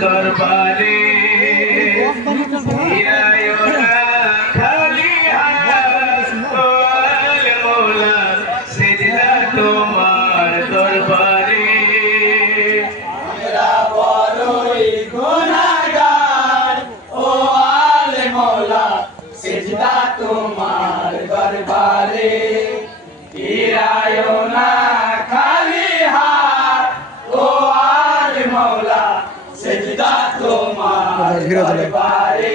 दरबारे खाली हाथ मौला सिजदा तुम्हार दरबारे আমরা বড়ই গুনাহগার ও আলে মওলা সিজদা তোমার দরবারে ফিরায়ো না খালি হাত ও আলে মওলা সিজদা তোমার দরবারে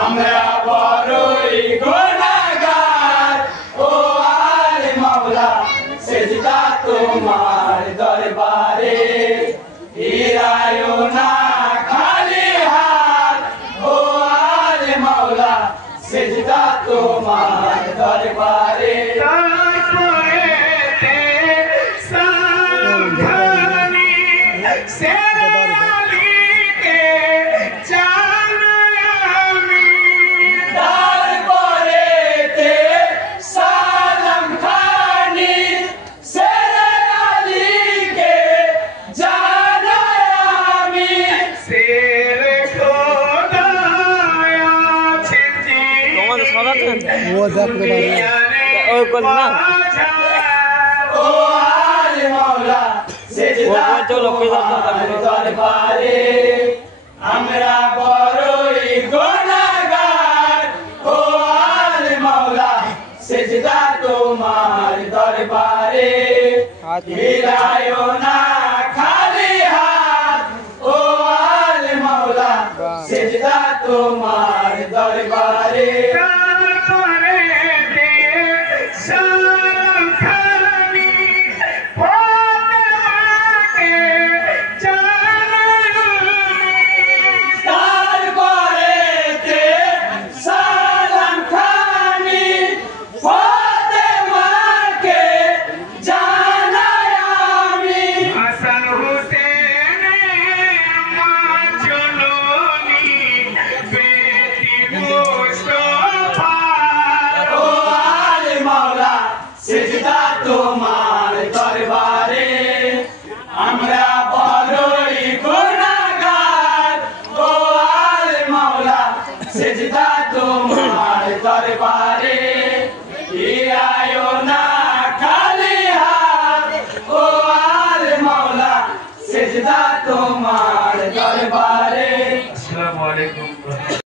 আমরা বড়ই গুনাহগার ও আলে মওলা সিজদা তোমার দরবারে ফিরায়ো না খালি হাত ও আলে মওলা সিজদা তোমার দরবারে वो जात के बारे और कल ना ओ आले मौला सिजदा তোমার দরবারে আমরা বড়ই গুনাহগার ও আলে মওলা সিজদা তোমার দরবারে ফিরায়ো না